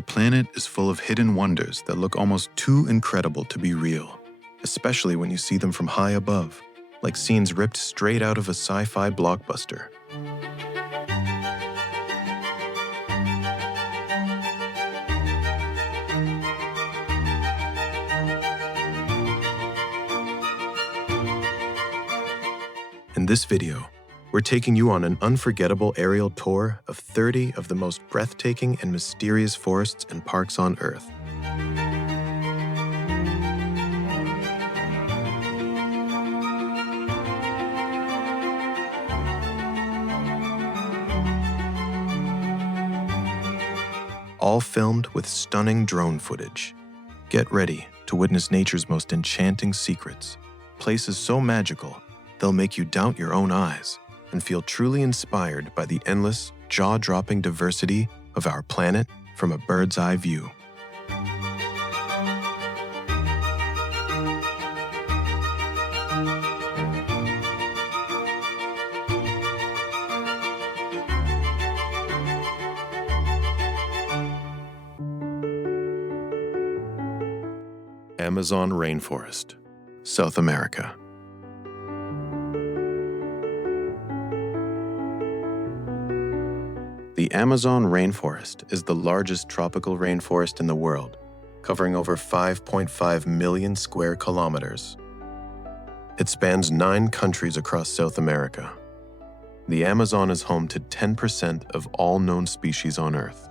Our planet is full of hidden wonders that look almost too incredible to be real, especially when you see them from high above, like scenes ripped straight out of a sci-fi blockbuster. In this video, we're taking you on an unforgettable aerial tour of 30 of the most breathtaking and mysterious forests and parks on Earth. All filmed with stunning drone footage. Get ready to witness nature's most enchanting secrets, places so magical they'll make you doubt your own eyes and feel truly inspired by the endless, jaw-dropping diversity of our planet from a bird's eye view. Amazon Rainforest, South America. The Amazon rainforest is the largest tropical rainforest in the world, covering over 5.5 million square kilometers. It spans 9 countries across South America. The Amazon is home to 10% of all known species on Earth.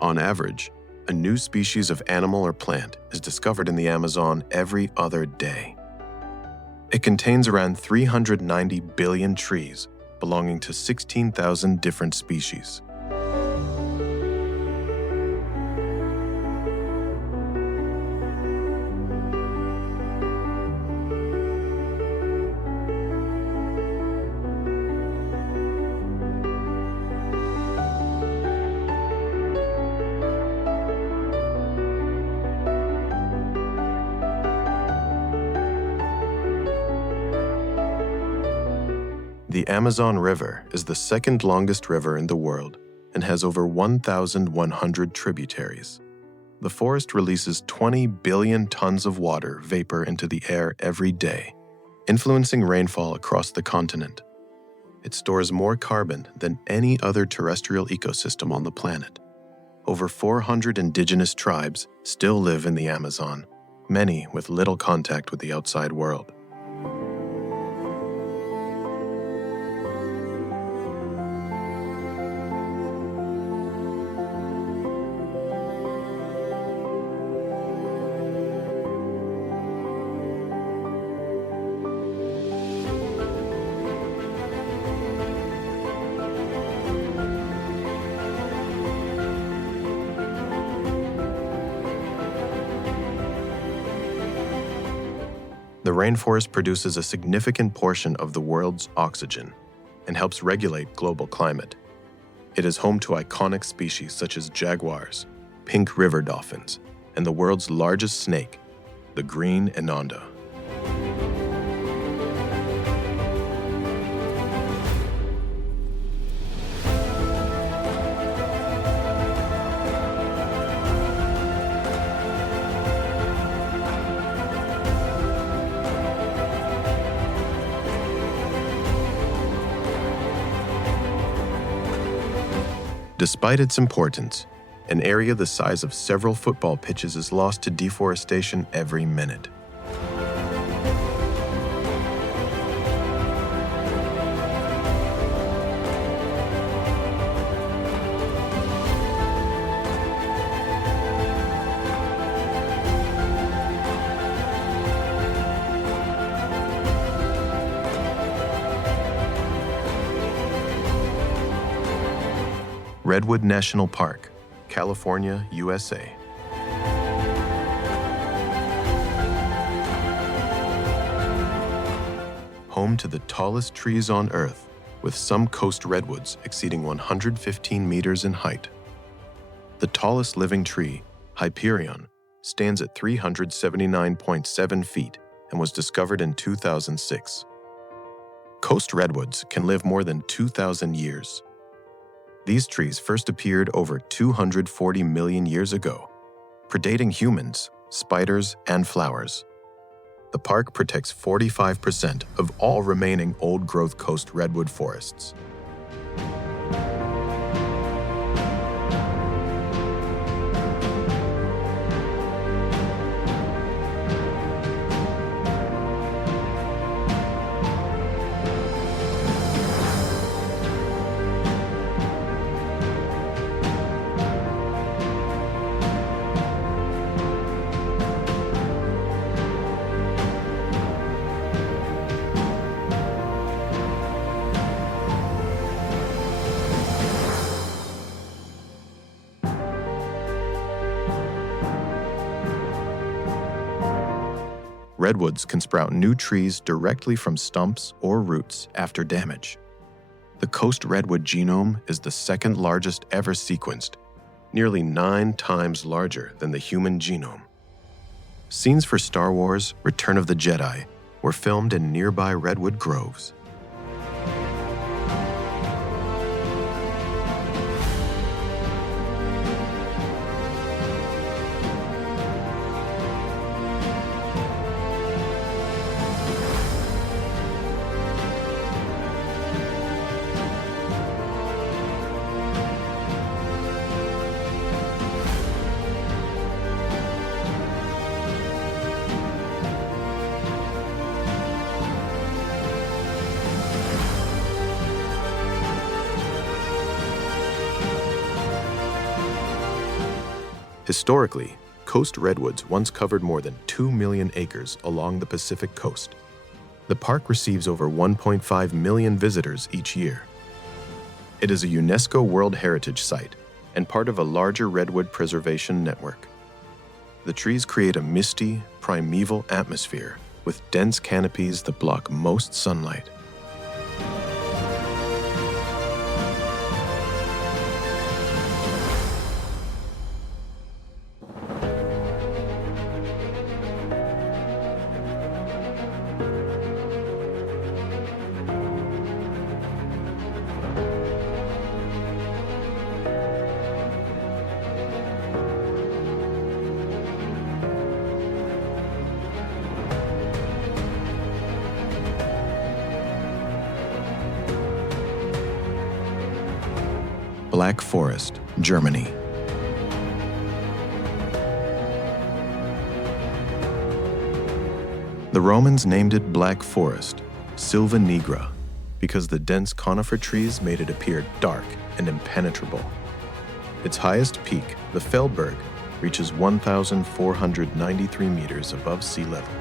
On average, a new species of animal or plant is discovered in the Amazon every other day. It contains around 390 billion trees, belonging to 16,000 different species. The Amazon River is the second longest river in the world and has over 1,100 tributaries. The forest releases 20 billion tons of water vapor into the air every day, influencing rainfall across the continent. It stores more carbon than any other terrestrial ecosystem on the planet. Over 400 indigenous tribes still live in the Amazon, many with little contact with the outside world. The rainforest produces a significant portion of the world's oxygen and helps regulate global climate. It is home to iconic species such as jaguars, pink river dolphins, and the world's largest snake, the green inondo. Despite its importance, an area the size of several football pitches is lost to deforestation every minute. Redwood National Park, California, USA. Home to the tallest trees on Earth, with some coast redwoods exceeding 115 meters in height. The tallest living tree, Hyperion, stands at 379.7 feet and was discovered in 2006. Coast redwoods can live more than 2,000 years. These trees first appeared over 240 million years ago, predating humans, spiders, and flowers. The park protects 45% of all remaining old-growth coast redwood forests. Redwoods can sprout new trees directly from stumps or roots after damage. The coast redwood genome is the second largest ever sequenced, nearly 9 times larger than the human genome. Scenes for Star Wars: Return of the Jedi were filmed in nearby redwood groves. Historically, coast redwoods once covered more than 2 million acres along the Pacific coast. The park receives over 1.5 million visitors each year. It is a UNESCO World Heritage Site and part of a larger redwood preservation network. The trees create a misty, primeval atmosphere with dense canopies that block most sunlight. Black Forest, Germany. The Romans named it Black Forest, Silva Nigra, because the dense conifer trees made it appear dark and impenetrable. Its highest peak, the Feldberg, reaches 1,493 meters above sea level.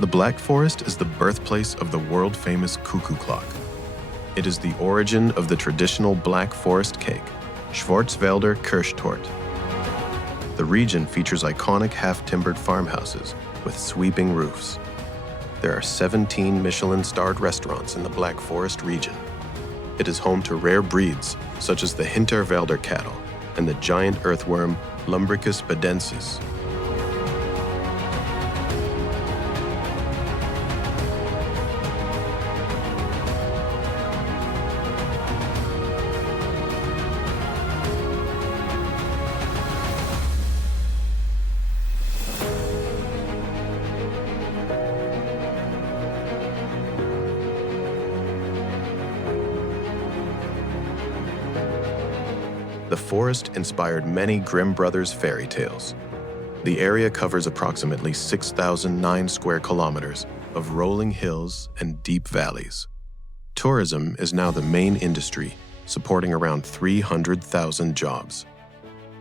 The Black Forest is the birthplace of the world-famous cuckoo clock. It is the origin of the traditional Black Forest cake, Schwarzwälder Kirschtorte. The region features iconic half-timbered farmhouses with sweeping roofs. There are 17 Michelin-starred restaurants in the Black Forest region. It is home to rare breeds, such as the Hinterwälder cattle and the giant earthworm Lumbricus badensis. The forest inspired many Grimm Brothers fairy tales. The area covers approximately 6,009 square kilometers of rolling hills and deep valleys. Tourism is now the main industry, supporting around 300,000 jobs.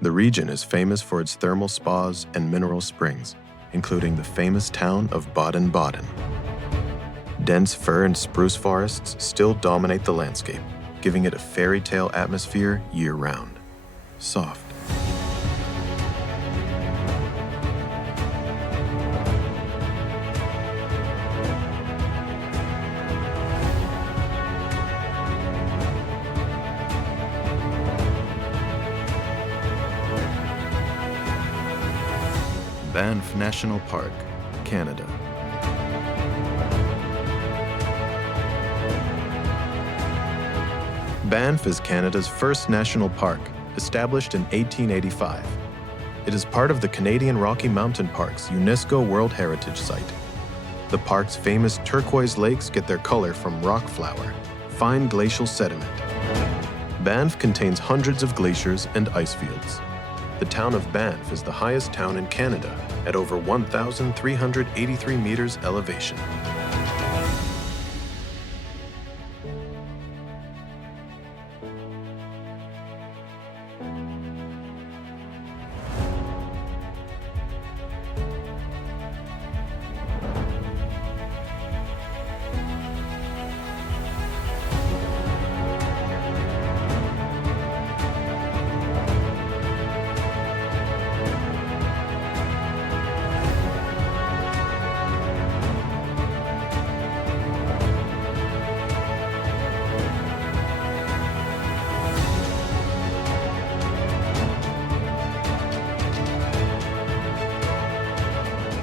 The region is famous for its thermal spas and mineral springs, including the famous town of Baden-Baden. Dense fir and spruce forests still dominate the landscape, giving it a fairy tale atmosphere year-round. Soft. Banff National Park, Canada. Banff is Canada's first national park, established in 1885. It is part of the Canadian Rocky Mountain Park's UNESCO World Heritage Site. The park's famous turquoise lakes get their color from rock flour, fine glacial sediment. Banff contains hundreds of glaciers and ice fields. The town of Banff is the highest town in Canada at over 1,383 meters elevation.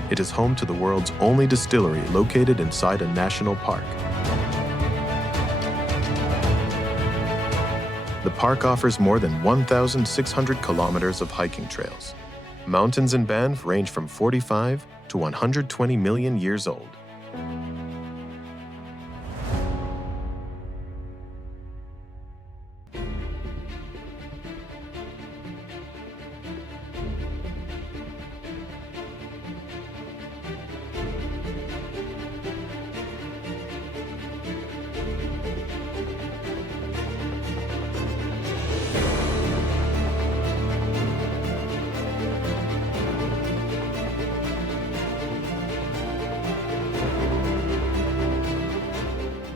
It is home to the world's only distillery located inside a national park. The park offers more than 1,600 kilometers of hiking trails. Mountains in Banff range from 45 to 120 million years old.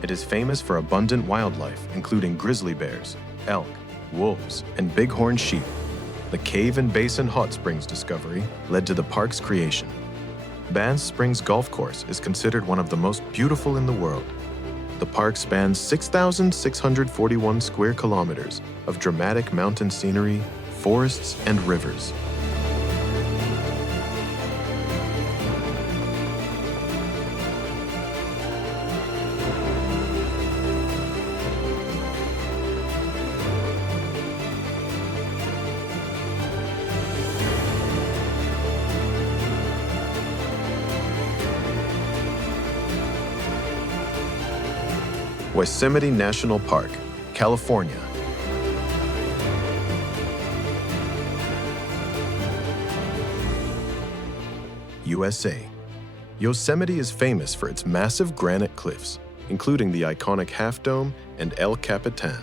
It is famous for abundant wildlife, including grizzly bears, elk, wolves, and bighorn sheep. The cave and basin hot springs discovery led to the park's creation. Banff Springs Golf Course is considered one of the most beautiful in the world. The park spans 6,641 square kilometers of dramatic mountain scenery, forests, and rivers. Yosemite National Park, California. USA. Yosemite is famous for its massive granite cliffs, including the iconic Half Dome and El Capitan.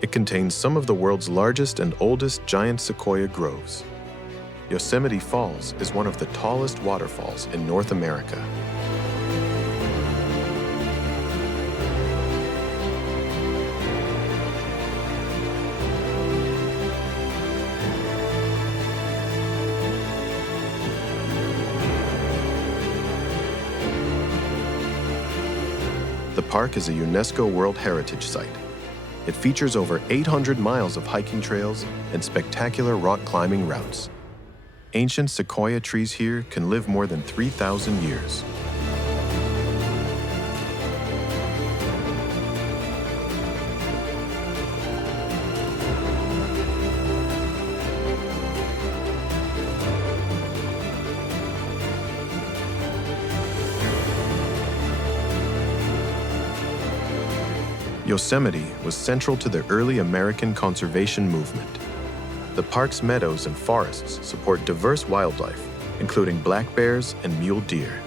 It contains some of the world's largest and oldest giant sequoia groves. Yosemite Falls is one of the tallest waterfalls in North America. The park is a UNESCO World Heritage Site. It features over 800 miles of hiking trails and spectacular rock climbing routes. Ancient sequoia trees here can live more than 3,000 years. Yosemite was central to the early American conservation movement. The park's meadows and forests support diverse wildlife, including black bears and mule deer.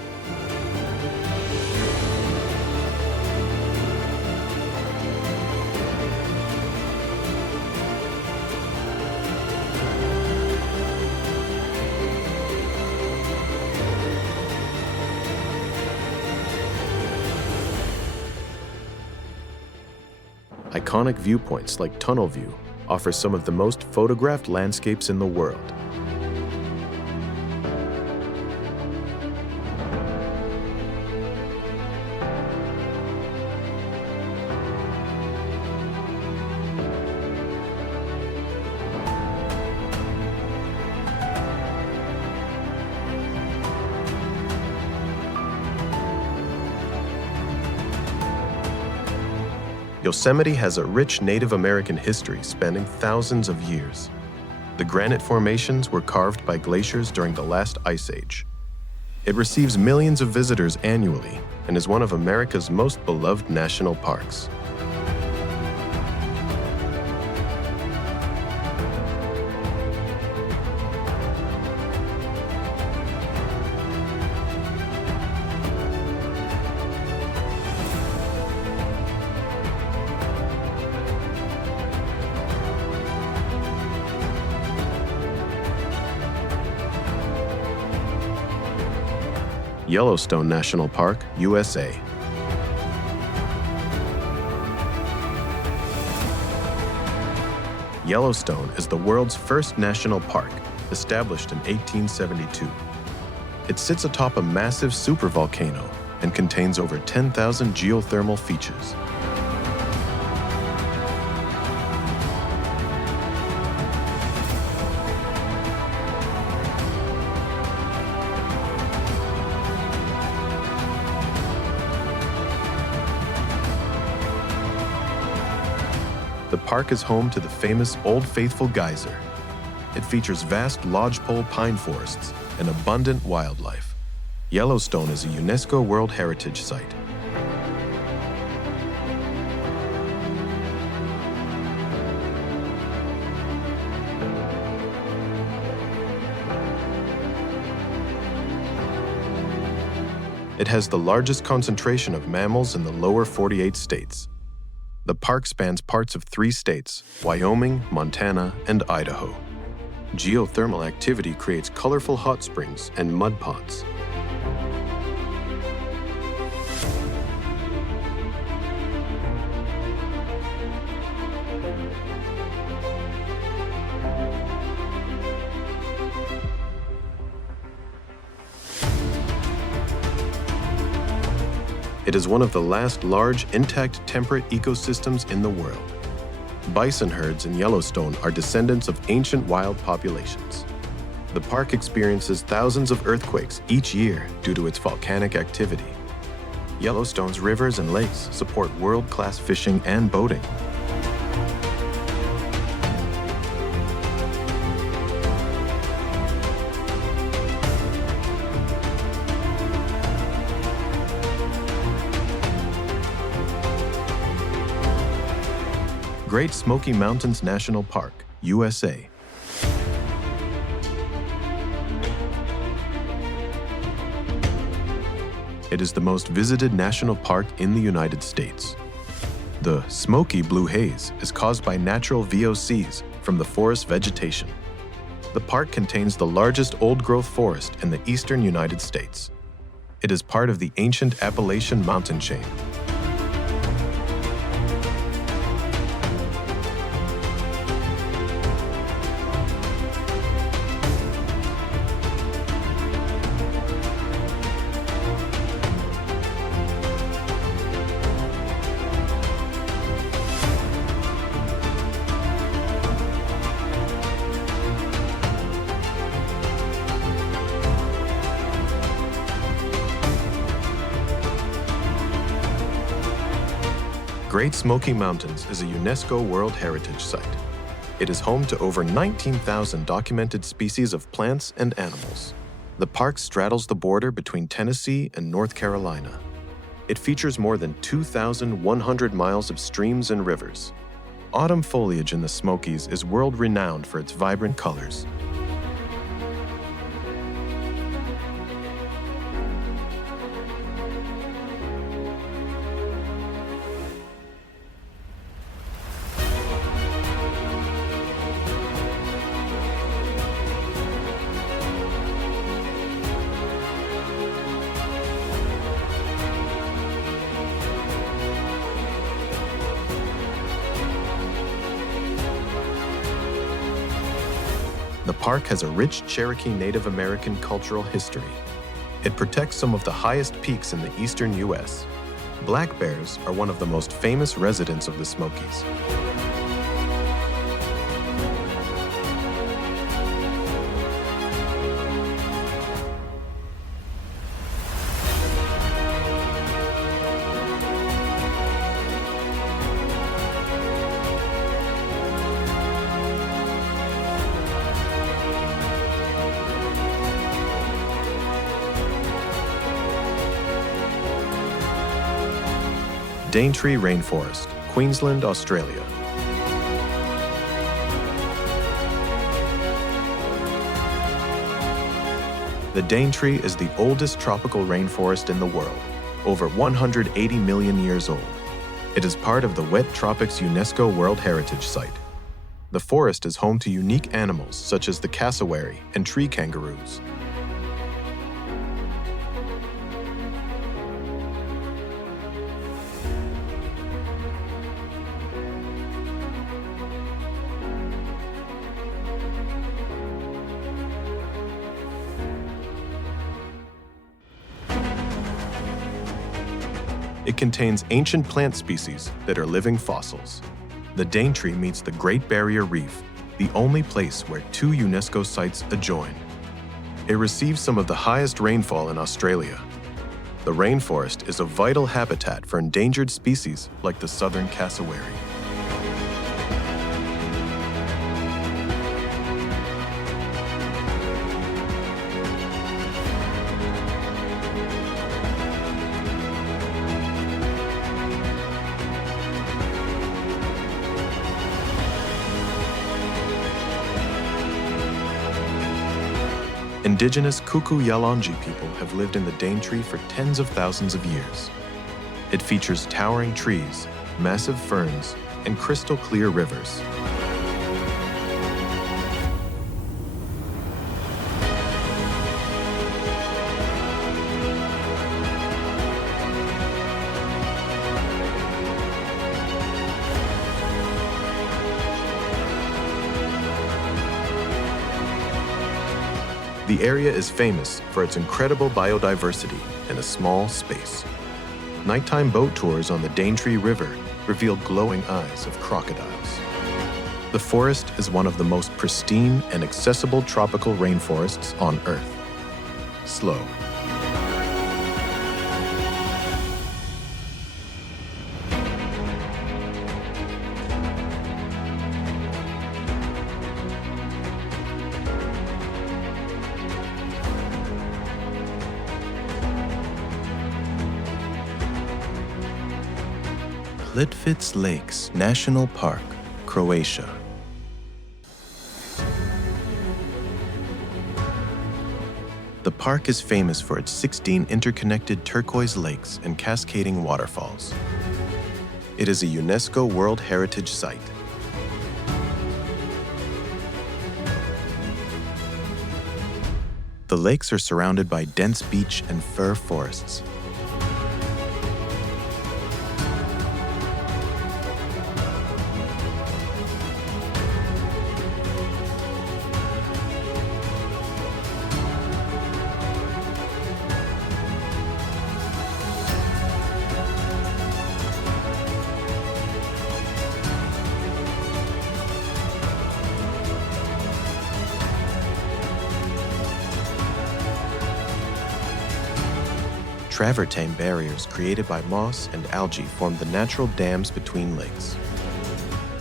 Iconic viewpoints like Tunnel View offer some of the most photographed landscapes in the world. Yosemite has a rich Native American history spanning thousands of years. The granite formations were carved by glaciers during the last ice age. It receives millions of visitors annually and is one of America's most beloved national parks. Yellowstone National Park, USA. Yellowstone is the world's first national park, established in 1872. It sits atop a massive supervolcano and contains over 10,000 geothermal features. The park is home to the famous Old Faithful Geyser. It features vast lodgepole pine forests and abundant wildlife. Yellowstone is a UNESCO World Heritage Site. It has the largest concentration of mammals in the lower 48 states. The park spans parts of 3 states, Wyoming, Montana, and Idaho. Geothermal activity creates colorful hot springs and mud ponds. It is one of the last large, intact, temperate ecosystems in the world. Bison herds in Yellowstone are descendants of ancient wild populations. The park experiences thousands of earthquakes each year due to its volcanic activity. Yellowstone's rivers and lakes support world-class fishing and boating. Great Smoky Mountains National Park, USA. It is the most visited national park in the United States. The smoky blue haze is caused by natural VOCs from the forest vegetation. The park contains the largest old-growth forest in the eastern United States. It is part of the ancient Appalachian mountain chain. Great Smoky Mountains is a UNESCO World Heritage Site. It is home to over 19,000 documented species of plants and animals. The park straddles the border between Tennessee and North Carolina. It features more than 2,100 miles of streams and rivers. Autumn foliage in the Smokies is world-renowned for its vibrant colors. The park has a rich Cherokee Native American cultural history. It protects some of the highest peaks in the eastern U.S. Black bears are one of the most famous residents of the Smokies. Daintree Rainforest, Queensland, Australia. The Daintree is the oldest tropical rainforest in the world, over 180 million years old. It is part of the Wet Tropics UNESCO World Heritage Site. The forest is home to unique animals such as the cassowary and tree kangaroos. It contains ancient plant species that are living fossils. The Daintree meets the Great Barrier Reef, the only place where two UNESCO sites adjoin. It receives some of the highest rainfall in Australia. The rainforest is a vital habitat for endangered species like the southern cassowary. Indigenous Yellowstone people have lived in the Daintree for tens of thousands of years. It features towering trees, massive ferns, and crystal-clear rivers. The area is famous for its incredible biodiversity in a small space. Nighttime boat tours on the Daintree River reveal glowing eyes of crocodiles. The forest is one of the most pristine and accessible tropical rainforests on Earth. Slow. Plitvice Lakes National Park, Croatia. The park is famous for its 16 interconnected turquoise lakes and cascading waterfalls. It is a UNESCO World Heritage Site. The lakes are surrounded by dense beech and fir forests. Travertine barriers created by moss and algae form the natural dams between lakes.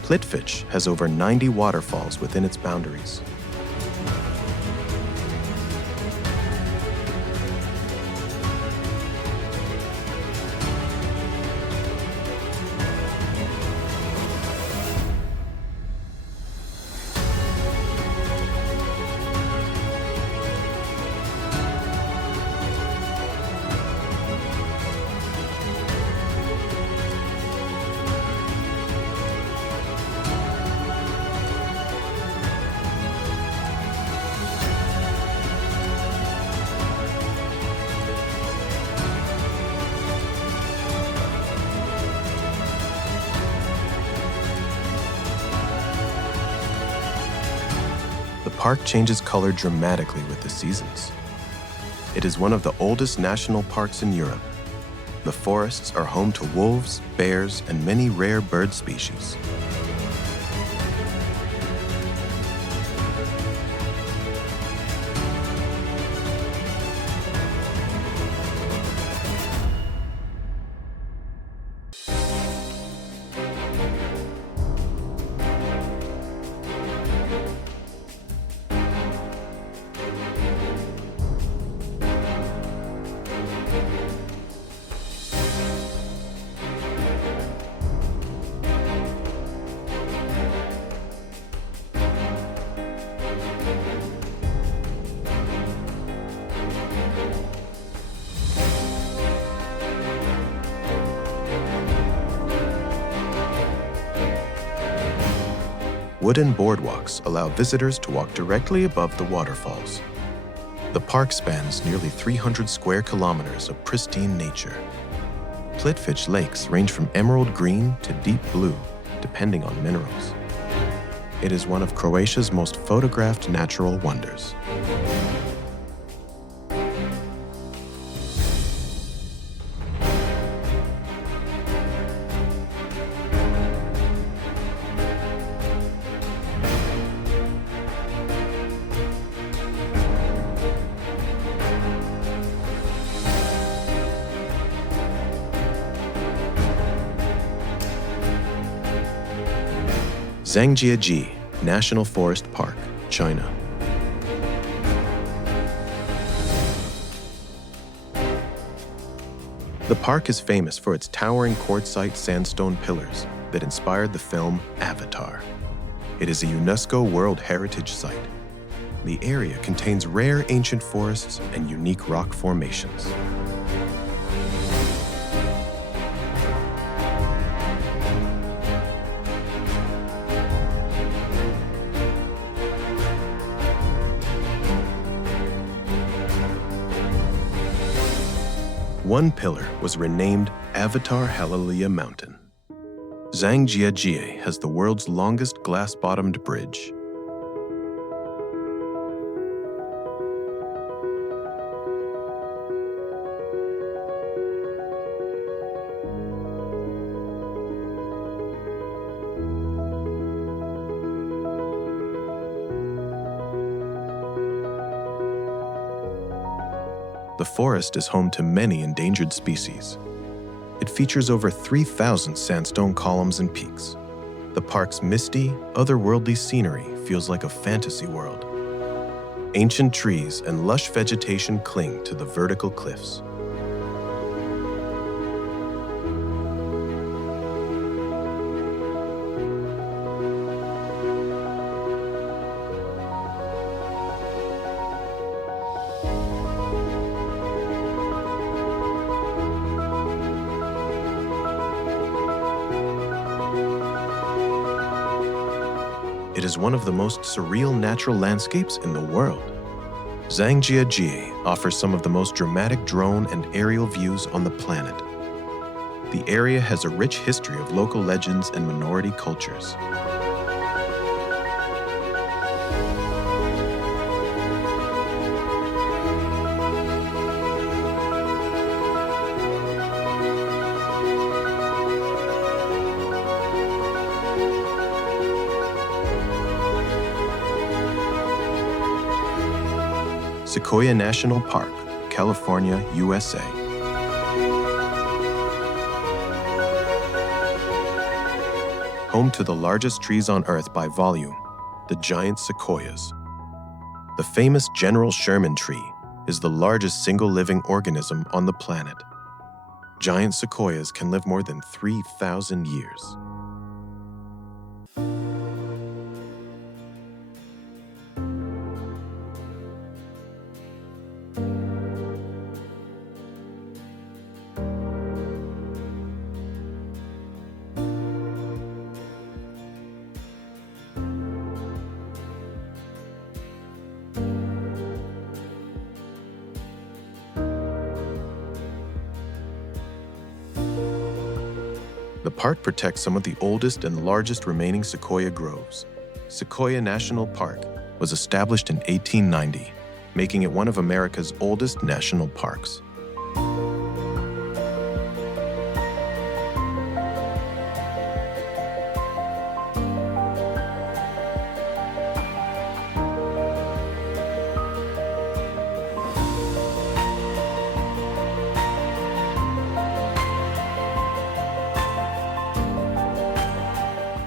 Plitvice has over 90 waterfalls within its boundaries. The park changes color dramatically with the seasons. It is one of the oldest national parks in Europe. The forests are home to wolves, bears, and many rare bird species. Wooden boardwalks allow visitors to walk directly above the waterfalls. The park spans nearly 300 square kilometers of pristine nature. Plitvice lakes range from emerald green to deep blue, depending on minerals. It is one of Croatia's most photographed natural wonders. Zhangjiajie National Forest Park, China. The park is famous for its towering quartzite sandstone pillars that inspired the film Avatar. It is a UNESCO World Heritage Site. The area contains rare ancient forests and unique rock formations. One pillar was renamed Avatar Hallelujah Mountain. Zhangjiajie has the world's longest glass-bottomed bridge. The forest is home to many endangered species. It features over 3,000 sandstone columns and peaks. The park's misty, otherworldly scenery feels like a fantasy world. Ancient trees and lush vegetation cling to the vertical cliffs. It is one of the most surreal natural landscapes in the world. Zhangjiajie offers some of the most dramatic drone and aerial views on the planet. The area has a rich history of local legends and minority cultures. Sequoia National Park, California, USA. Home to the largest trees on Earth by volume, the giant sequoias. The famous General Sherman tree is the largest single living organism on the planet. Giant sequoias can live more than 3,000 years. The park protects some of the oldest and largest remaining sequoia groves. Sequoia National Park was established in 1890, making it one of America's oldest national parks.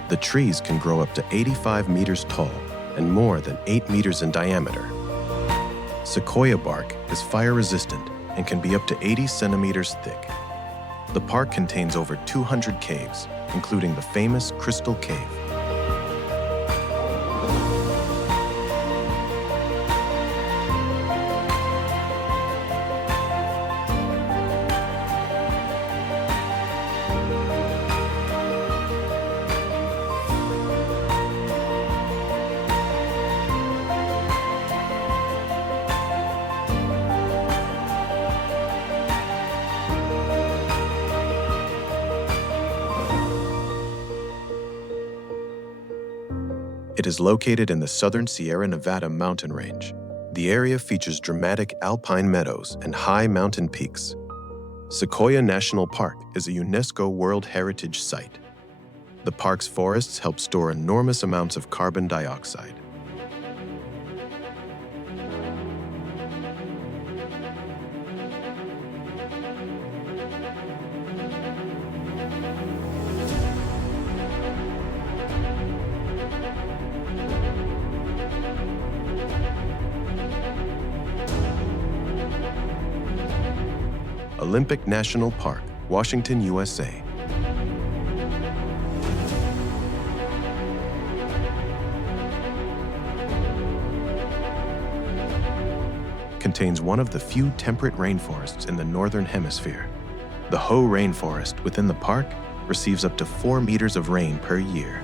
The trees can grow up to 85 meters tall and more than 8 meters in diameter. Sequoia bark is fire-resistant and can be up to 80 centimeters thick. The park contains over 200 caves, including the famous Crystal Cave. It is located in the southern Sierra Nevada mountain range. The area features dramatic alpine meadows and high mountain peaks. Sequoia National Park is a UNESCO World Heritage Site. The park's forests help store enormous amounts of carbon dioxide. Olympic National Park, Washington, USA. Contains one of the few temperate rainforests in the Northern Hemisphere. The Hoh Rainforest within the park receives up to 4 meters of rain per year.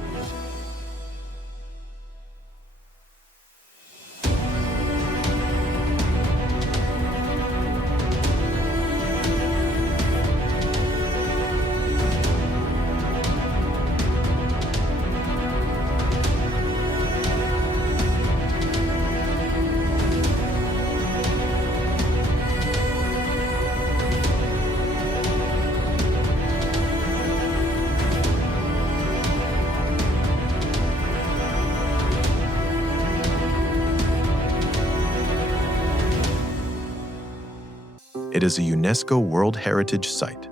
It is a UNESCO World Heritage Site.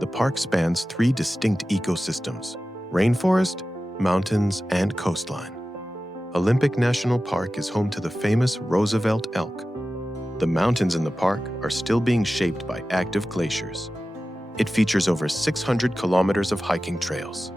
The park spans 3 distinct ecosystems: rainforest, mountains, and coastline. Olympic National Park is home to the famous Roosevelt elk. The mountains in the park are still being shaped by active glaciers. It features over 600 kilometers of hiking trails.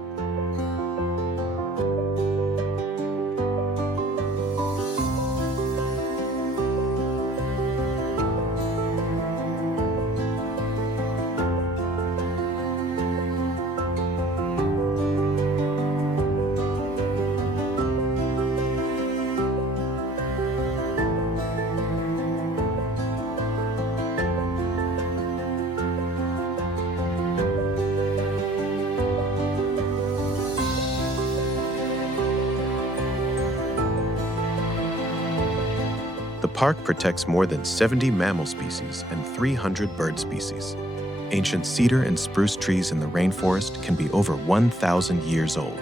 The park protects more than 70 mammal species and 300 bird species. Ancient cedar and spruce trees in the rainforest can be over 1,000 years old.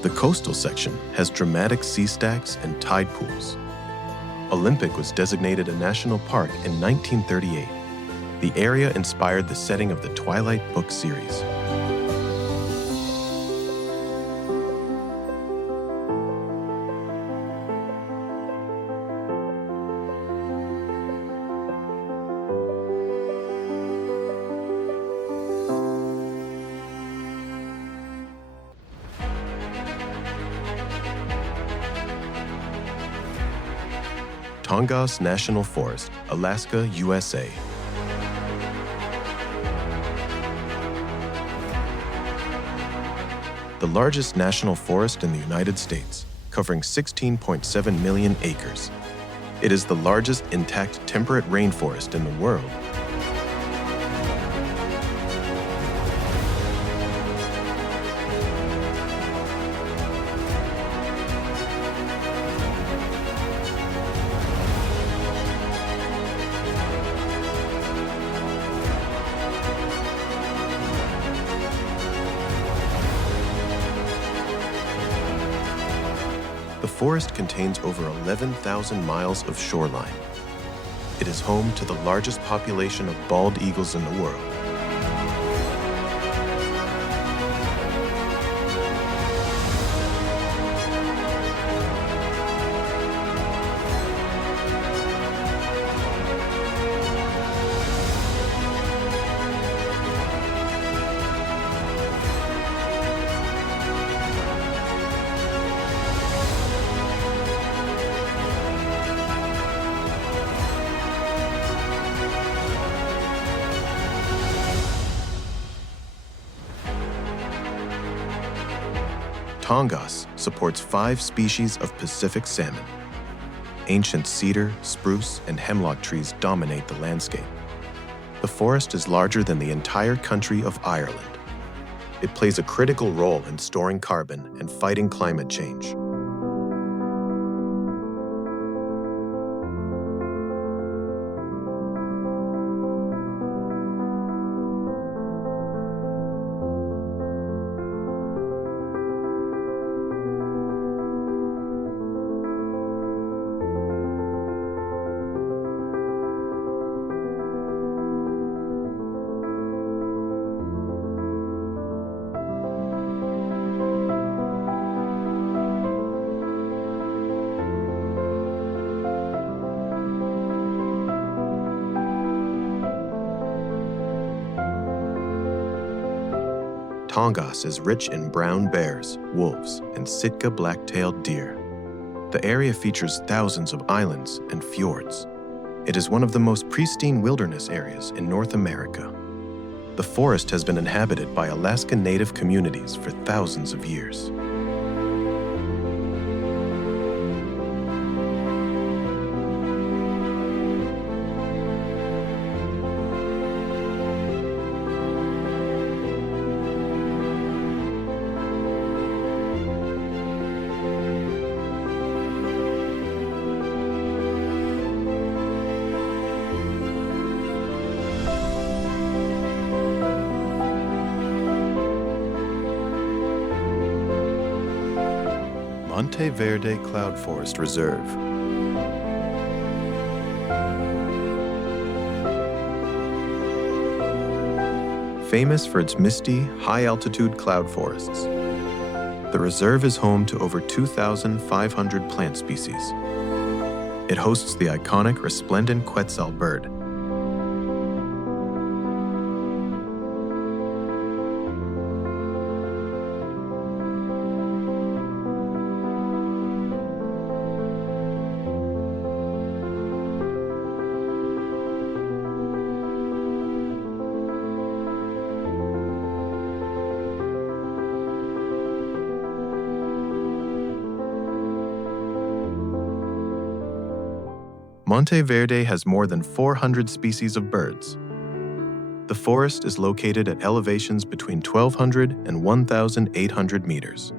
The coastal section has dramatic sea stacks and tide pools. Olympic was designated a national park in 1938. The area inspired the setting of the Twilight book series. Tongass National Forest, Alaska, USA. The largest national forest in the United States, covering 16.7 million acres. It is the largest intact temperate rainforest in the world. The forest contains over 11,000 miles of shoreline. It is home to the largest population of bald eagles in the world. Tongass supports 5 species of Pacific salmon. Ancient cedar, spruce, and hemlock trees dominate the landscape. The forest is larger than the entire country of Ireland. It plays a critical role in storing carbon and fighting climate change. Tongass is rich in brown bears, wolves, and Sitka black-tailed deer. The area features thousands of islands and fjords. It is one of the most pristine wilderness areas in North America. The forest has been inhabited by Alaska Native communities for thousands of years. Monteverde Cloud Forest Reserve. Famous for its misty, high-altitude cloud forests, the reserve is home to over 2,500 plant species. It hosts the iconic resplendent quetzal bird. Monteverde has more than 400 species of birds. The forest is located at elevations between 1,200 and 1,800 meters.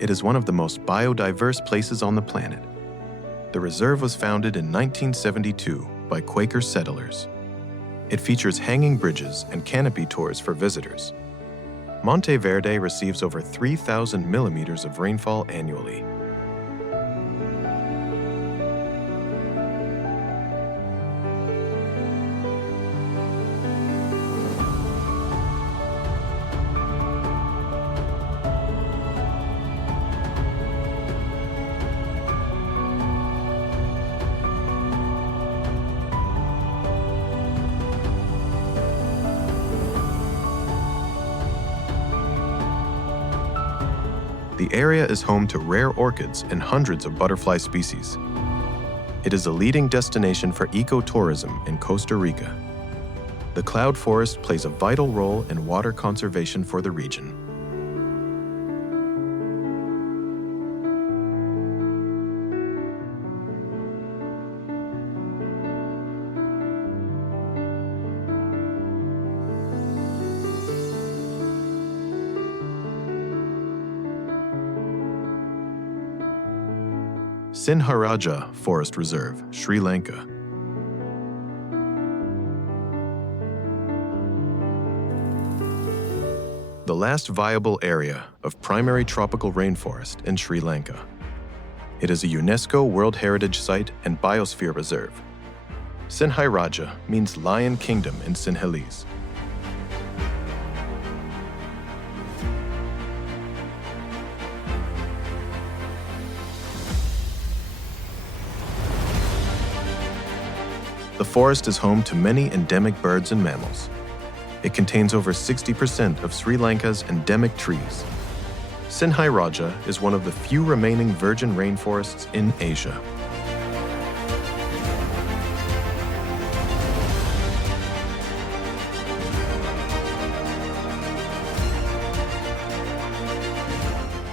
It is one of the most biodiverse places on the planet. The reserve was founded in 1972 by Quaker settlers. It features hanging bridges and canopy tours for visitors. Monteverde receives over 3,000 millimeters of rainfall annually. The area is home to rare orchids and hundreds of butterfly species. It is a leading destination for ecotourism in Costa Rica. The cloud forest plays a vital role in water conservation for the region. Sinharaja Forest Reserve, Sri Lanka. The last viable area of primary tropical rainforest in Sri Lanka. It is a UNESCO World Heritage Site and Biosphere Reserve. Sinharaja means Lion Kingdom in Sinhalese. forest is home to many endemic birds and mammals. It contains over 60% of Sri Lanka's endemic trees. Sinharaja is one of the few remaining virgin rainforests in Asia.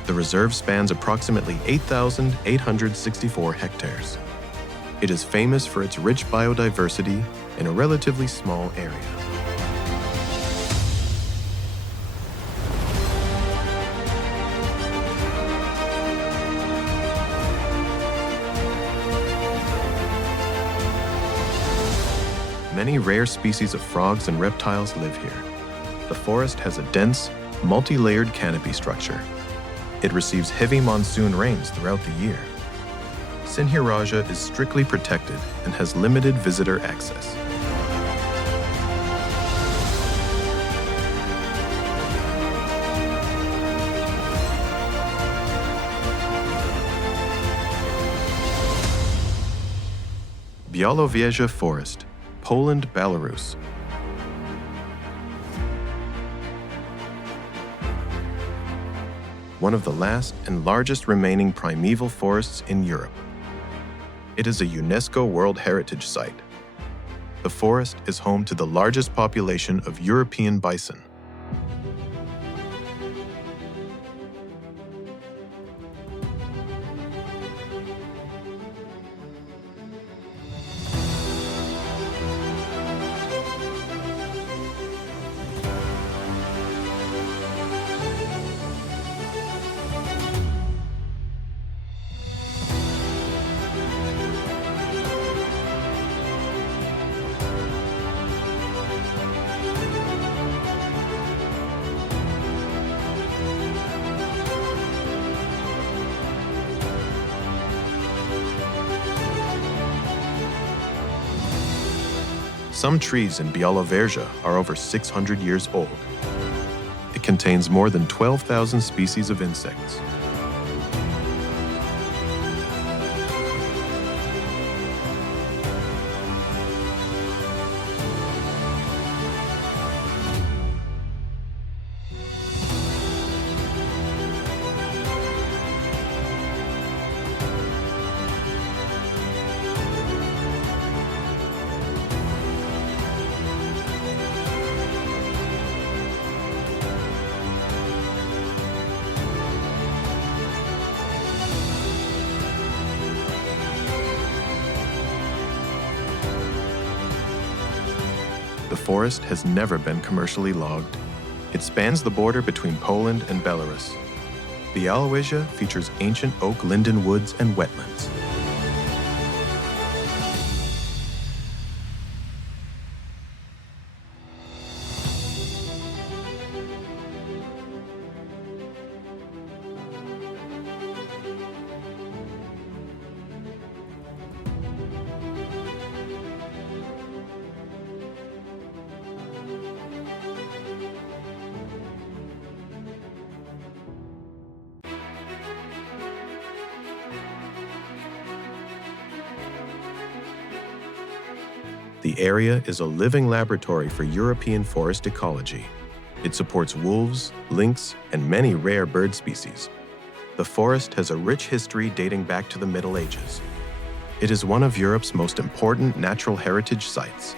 The reserve spans approximately 8,864 hectares. It is famous for its rich biodiversity in a relatively small area. Many rare species of frogs and reptiles live here. The forest has a dense, multi-layered canopy structure. It receives heavy monsoon rains throughout the year. Sinharaja is strictly protected and has limited visitor access. Białowieża Forest, Poland, Belarus. One of the last and largest remaining primeval forests in Europe. It is a UNESCO World Heritage Site. The forest is home to the largest population of European bison. Some trees in Białowieża are over 600 years old. It contains more than 12,000 species of insects. The forest has never been commercially logged. It spans the border between Poland and Belarus. Białowieża features ancient oak linden woods and wetlands. The area is a living laboratory for European forest ecology. It supports wolves, lynx, and many rare bird species. The forest has a rich history dating back to the Middle Ages. It is one of Europe's most important natural heritage sites.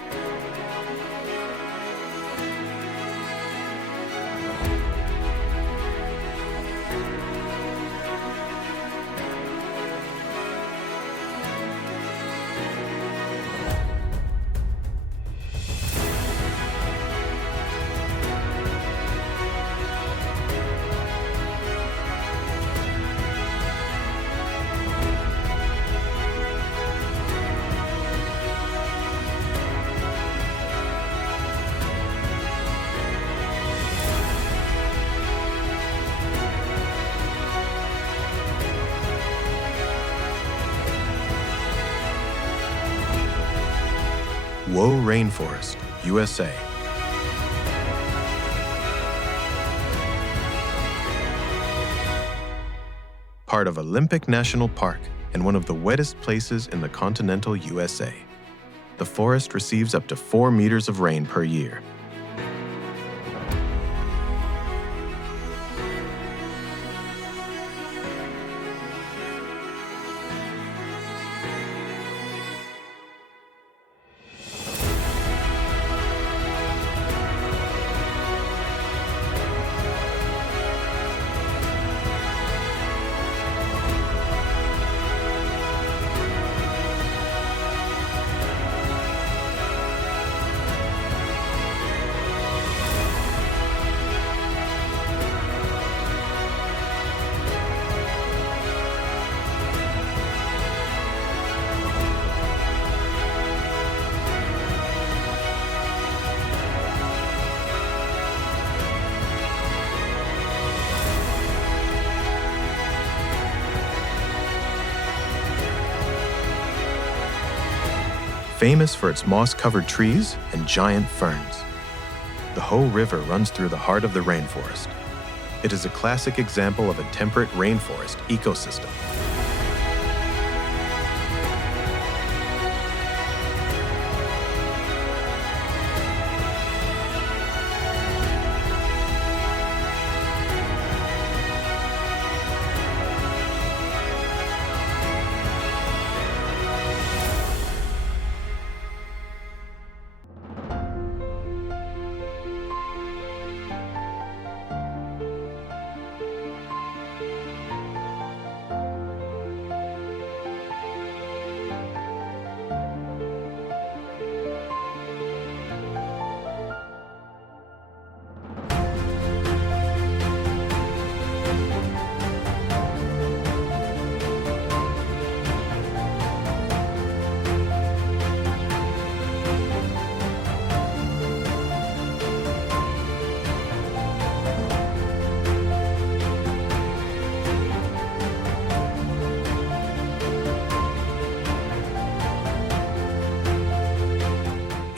Hoh Rainforest, USA. Part of Olympic National Park and one of the wettest places in the continental USA. the forest receives up to 4 meters of rain per year. Famous for its moss-covered trees and giant ferns, the Hoh River runs through the heart of the rainforest. It is a classic example of a temperate rainforest ecosystem.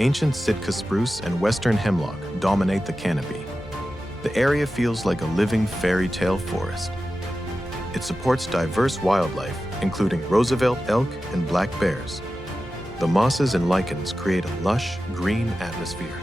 Ancient Sitka spruce and western hemlock dominate the canopy. The area feels like a living fairy tale forest. It supports diverse wildlife, including Roosevelt elk and black bears. The mosses and lichens create a lush, green atmosphere.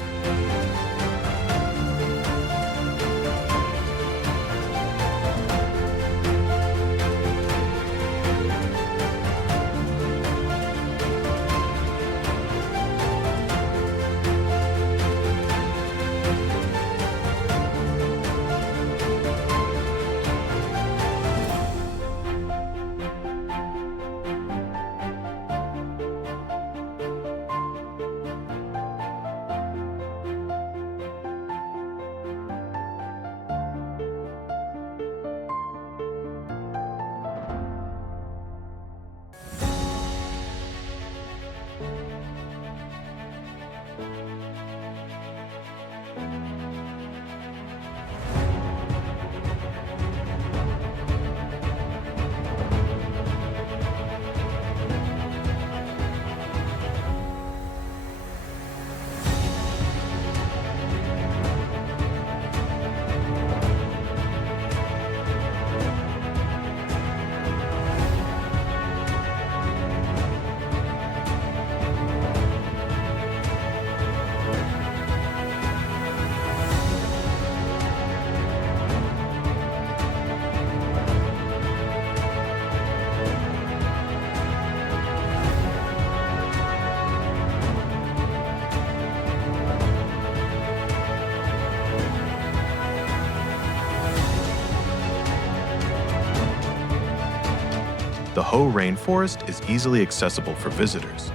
The Hoh Rainforest is easily accessible for visitors.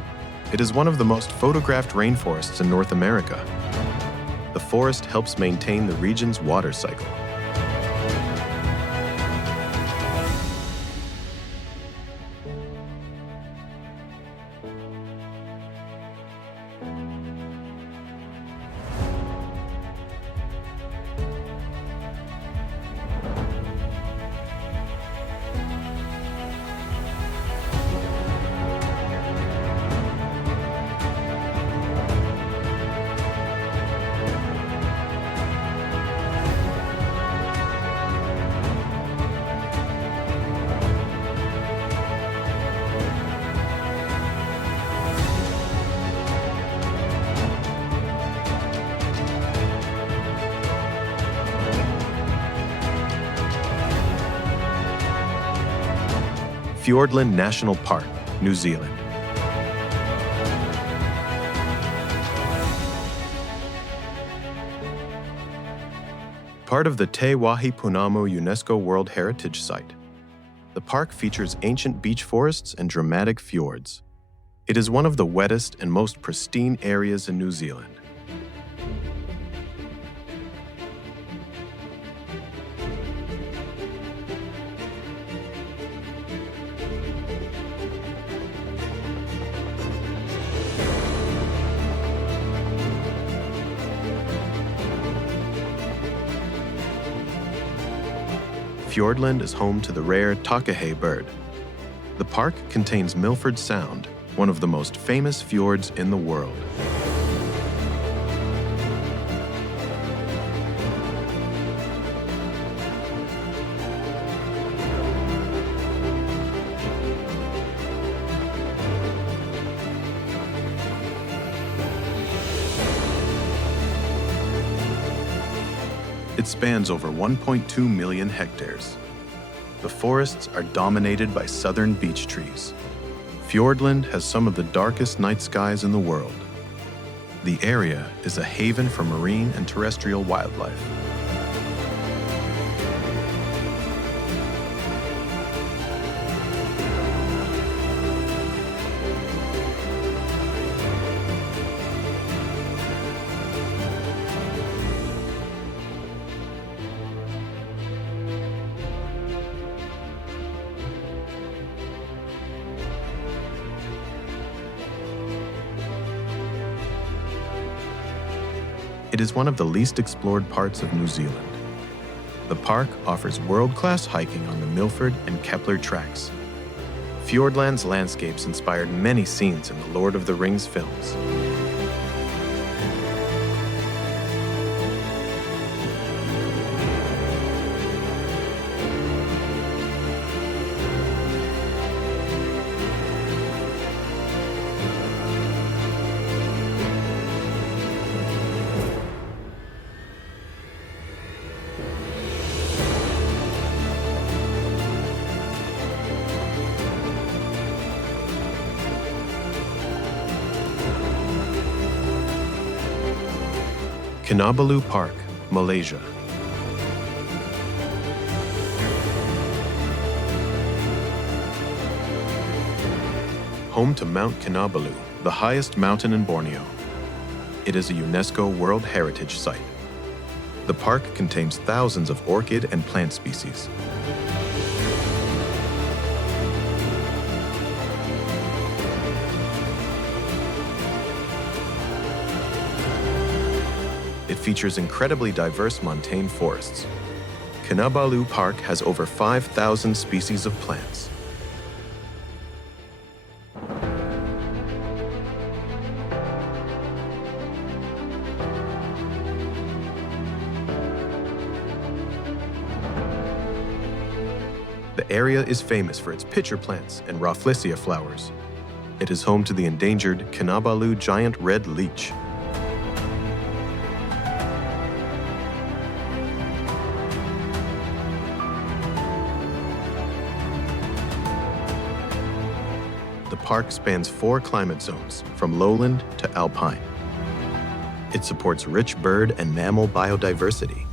It is one of the most photographed rainforests in North America. The forest helps maintain the region's water cycle. Fiordland National Park, New Zealand. Part of the Te Wāhi Pounamu UNESCO World Heritage Site, the park features ancient beach forests and dramatic fjords. It is one of the wettest and most pristine areas in New Zealand. Fiordland is home to the rare takahe bird. The park contains Milford Sound, one of the most famous fjords in the world. It spans over 1.2 million hectares. The forests are dominated by southern beech trees. Fiordland has some of the darkest night skies in the world. The area is a haven for marine and terrestrial wildlife. It is one of the least explored parts of New Zealand. The park offers world-class hiking on the Milford and Kepler tracks. Fiordland's landscapes inspired many scenes in the Lord of the Rings films. Kinabalu Park, Malaysia. Home to Mount Kinabalu, the highest mountain in Borneo. It is a UNESCO World Heritage Site. The park contains thousands of orchid and plant species. It features incredibly diverse montane forests. Kinabalu Park has over 5,000 species of plants. The area is famous for its pitcher plants and Rafflesia flowers. It is home to the endangered Kinabalu giant red leech. The park spans 4 climate zones, from lowland to alpine. It supports rich bird and mammal biodiversity.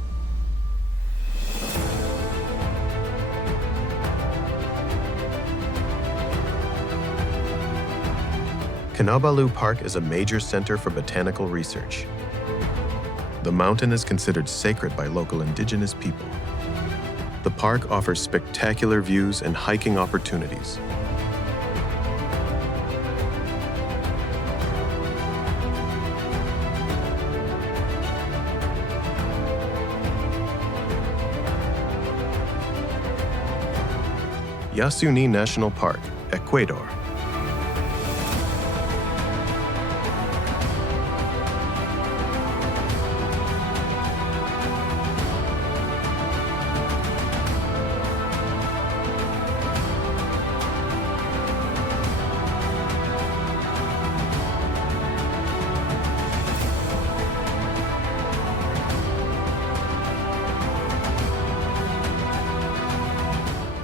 Kinabalu Park is a major center for botanical research. The mountain is considered sacred by local indigenous people. The park offers spectacular views and hiking opportunities. Yasuni National Park, Ecuador.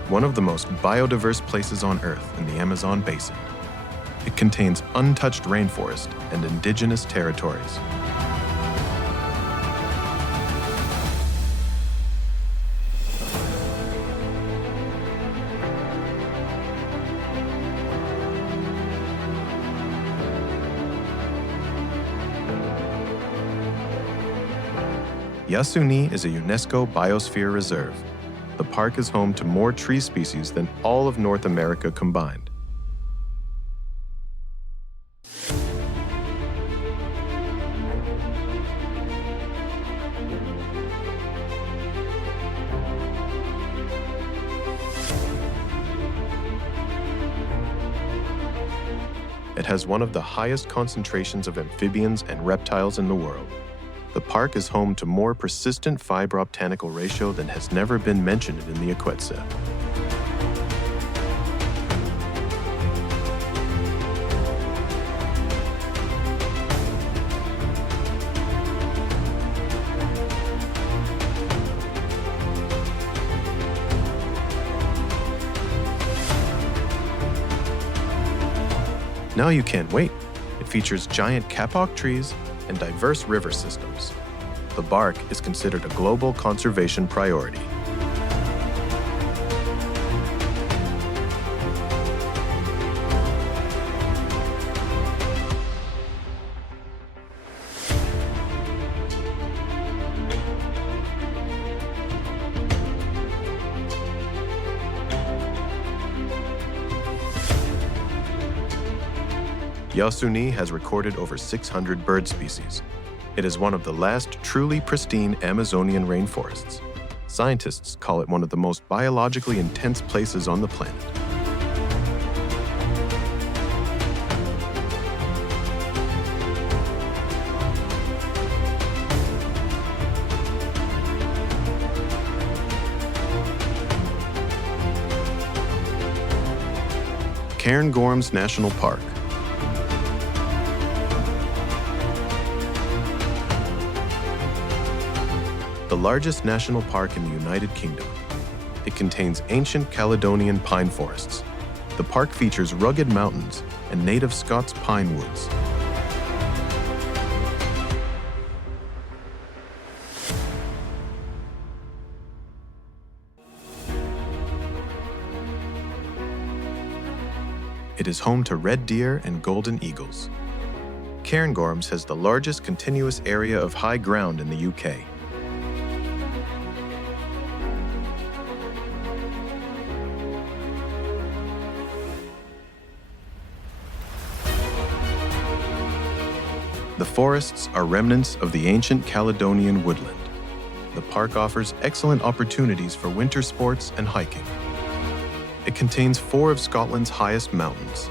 one of the most biodiverse places on Earth in the Amazon basin. It contains untouched rainforest and indigenous territories. Yasuni is a UNESCO Biosphere Reserve. The park is home to more tree species than all of North America combined. It has one of the highest concentrations of amphibians and reptiles in the world. The park is home to more persistent fiber-botanical ratio than has never been mentioned in the Equetsa. Now you can't wait. It features giant kapok trees and diverse river systems. The bark is considered a global conservation priority. Yasuni has recorded over 600 bird species. It is one of the last truly pristine Amazonian rainforests. Scientists call it one of the most biologically intense places on the planet. Cairngorms National Park. The largest national park in the United Kingdom. It contains ancient Caledonian pine forests. The park features rugged mountains and native Scots pine woods. It is home to red deer and golden eagles. Cairngorms has the largest continuous area of high ground in the UK. The forests are remnants of the ancient Caledonian woodland. The park offers excellent opportunities for winter sports and hiking. It contains 4 of Scotland's highest mountains.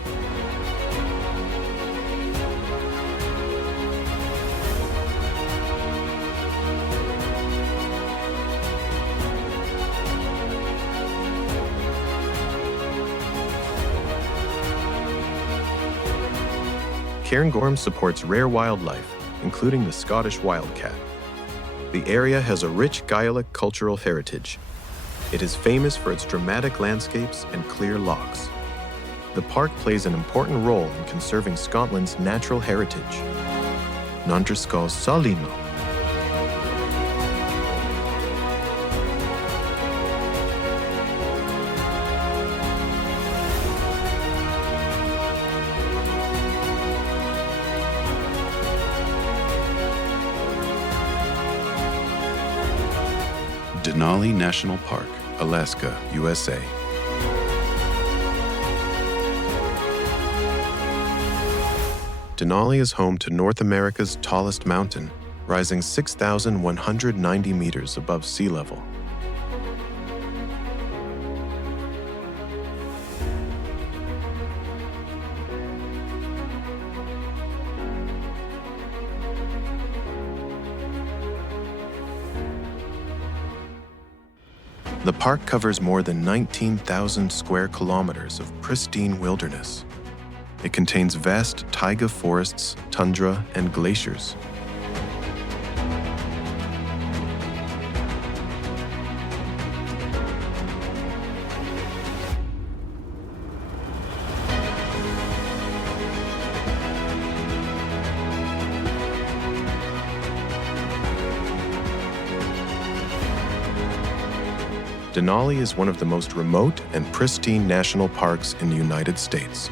Cairngorms supports rare wildlife, including the Scottish wildcat. The area has a rich Gaelic cultural heritage. It is famous for its dramatic landscapes and clear lochs. The park plays an important role in conserving Scotland's natural heritage. Nantrisco Salino. Denali National Park, Alaska, USA. Denali is home to North America's tallest mountain, rising 6,190 meters above sea level. The park covers more than 19,000 square kilometers of pristine wilderness. It contains vast taiga forests, tundra, and glaciers. Denali is one of the most remote and pristine national parks in the United States.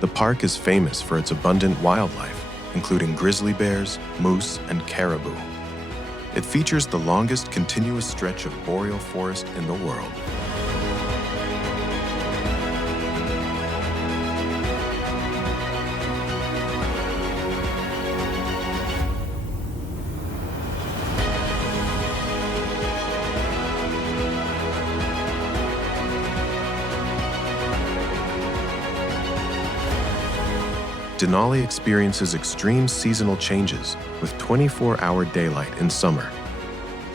The park is famous for its abundant wildlife, including grizzly bears, moose, and caribou. It features the longest continuous stretch of boreal forest in the world. Denali experiences extreme seasonal changes with 24-hour daylight in summer.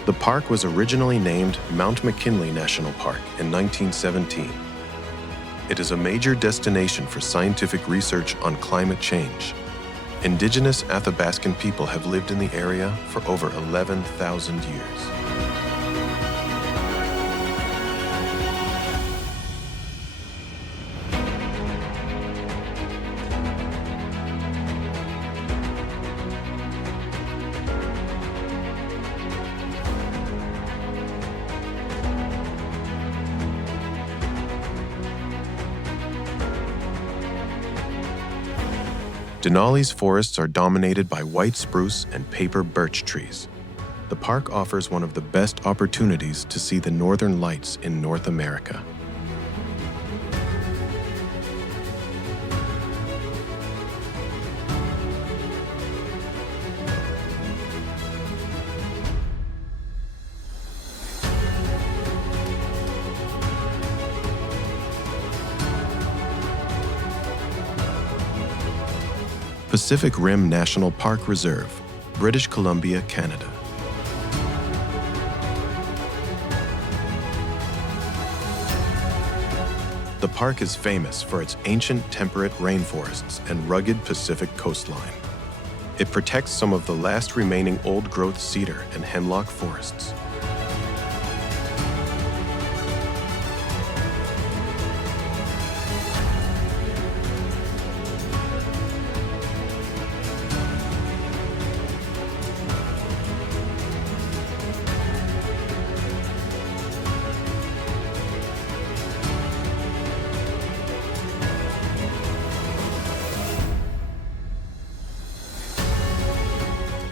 The park was originally named Mount McKinley National Park in 1917. It is a major destination for scientific research on climate change. Indigenous Athabascan people have lived in the area for over 11,000 years. Denali's forests are dominated by white spruce and paper birch trees. The park offers one of the best opportunities to see the northern lights in North America. Pacific Rim National Park Reserve, British Columbia, Canada. The park is famous for its ancient temperate rainforests and rugged Pacific coastline. It protects some of the last remaining old-growth cedar and hemlock forests.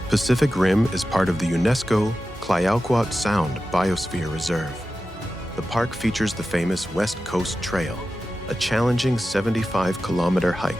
Pacific Rim is part of the UNESCO Clayoquot Sound Biosphere Reserve. The park features the famous West Coast Trail, a challenging 75-kilometer hike.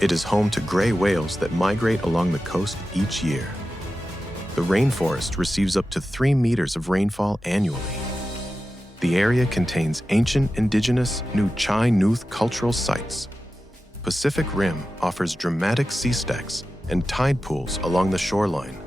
It is home to gray whales that migrate along the coast each year. The rainforest receives up to 3 meters of rainfall annually. The area contains ancient indigenous Nuchai Nuth cultural sites. Pacific Rim offers dramatic sea stacks and tide pools along the shoreline.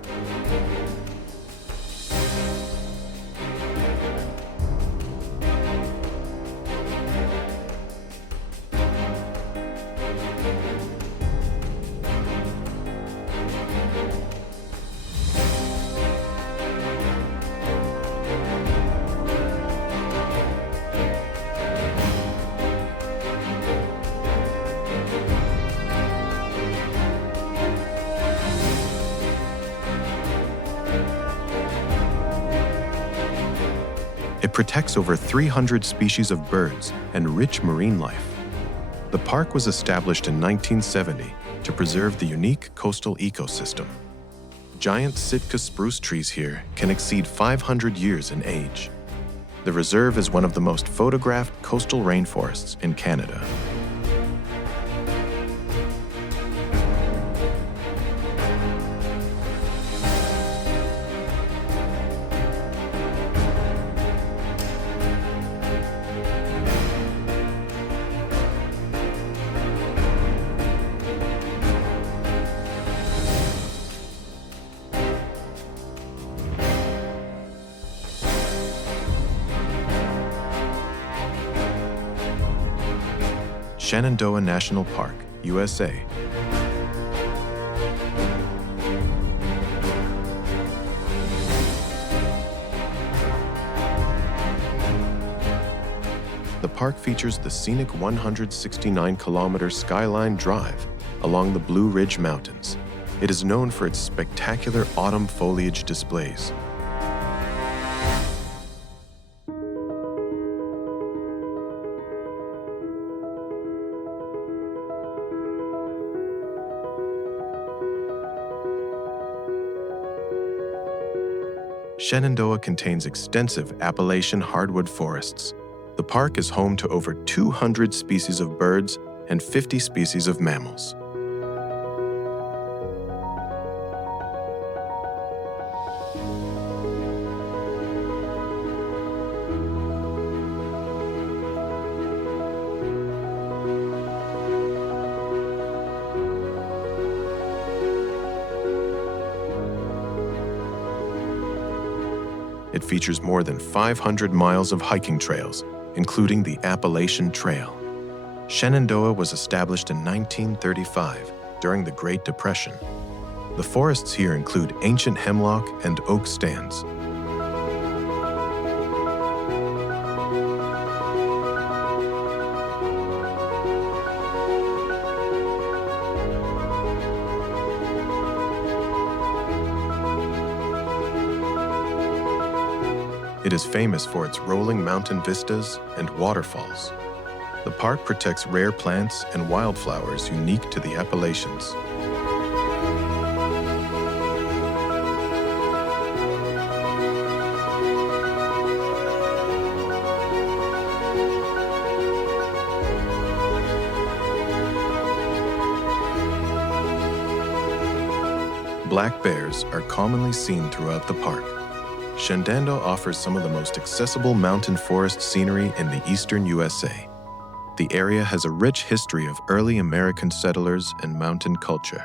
It protects over 300 species of birds and rich marine life. The park was established in 1970 to preserve the unique coastal ecosystem. Giant Sitka spruce trees here can exceed 500 years in age. The reserve is one of the most photographed coastal rainforests in Canada. Shenandoah National Park, USA. The park features the scenic 169-kilometer Skyline Drive along the Blue Ridge Mountains. It is known for its spectacular autumn foliage displays. Shenandoah contains extensive Appalachian hardwood forests. The park is home to over 200 species of birds and 50 species of mammals. It features more than 500 miles of hiking trails, including the Appalachian Trail. Shenandoah was established in 1935 during the Great Depression. The forests here include ancient hemlock and oak stands. It is famous for its rolling mountain vistas and waterfalls. The park protects rare plants and wildflowers unique to the Appalachians. Black bears are commonly seen throughout the park. Shenandoah offers some of the most accessible mountain forest scenery in the eastern USA. The area has a rich history of early American settlers and mountain culture.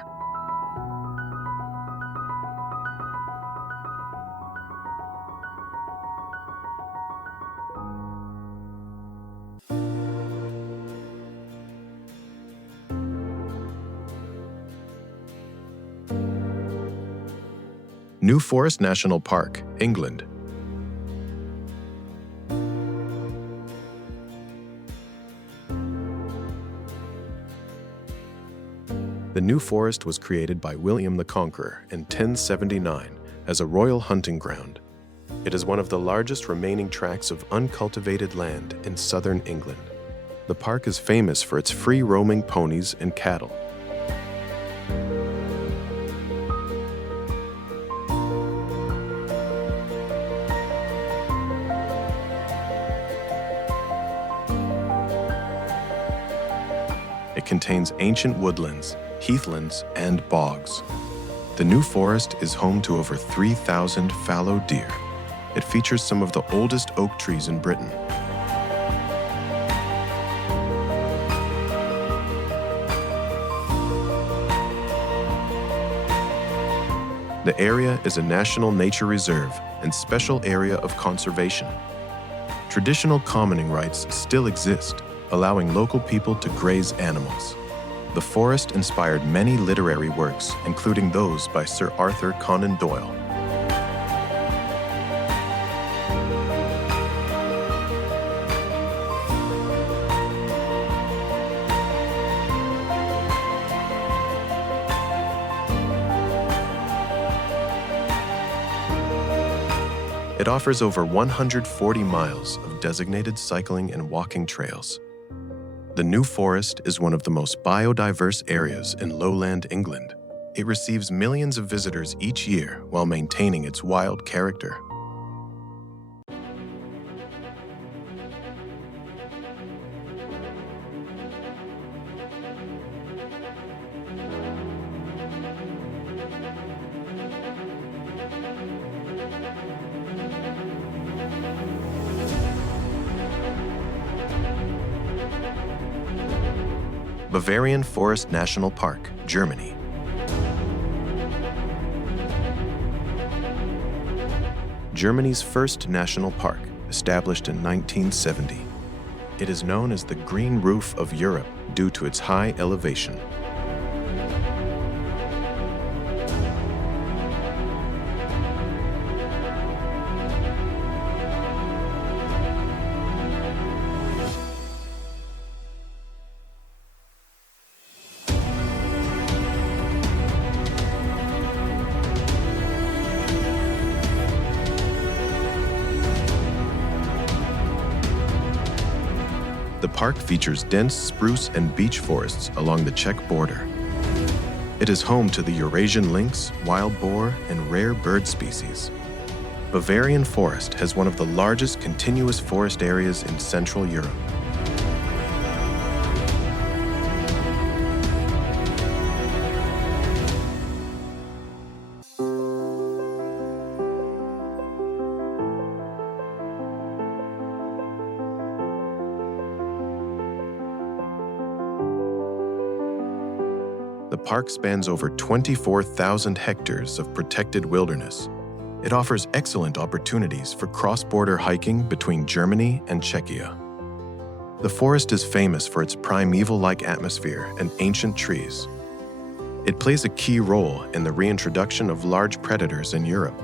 New Forest National Park, England. The New Forest was created by William the Conqueror in 1079 as a royal hunting ground. It is one of the largest remaining tracts of uncultivated land in southern England. The park is famous for its free-roaming ponies and cattle. It contains ancient woodlands, heathlands, and bogs. The New Forest is home to over 3,000 fallow deer. It features some of the oldest oak trees in Britain. The area is a National Nature Reserve and Special Area of Conservation. Traditional commoning rights still exist, allowing local people to graze animals. The forest inspired many literary works, including those by Sir Arthur Conan Doyle. It offers over 140 miles of designated cycling and walking trails. The New Forest is one of the most biodiverse areas in lowland England. It receives millions of visitors each year while maintaining its wild character. Bavarian Forest National Park, Germany. Germany's first national park, established in 1970. It is known as the green roof of Europe due to its high elevation. The park features dense spruce and beech forests along the Czech border. It is home to the Eurasian lynx, wild boar, and rare bird species. Bavarian Forest has one of the largest continuous forest areas in Central Europe. The park spans over 24,000 hectares of protected wilderness. It offers excellent opportunities for cross-border hiking between Germany and Czechia. The forest is famous for its primeval-like atmosphere and ancient trees. It plays a key role in the reintroduction of large predators in Europe.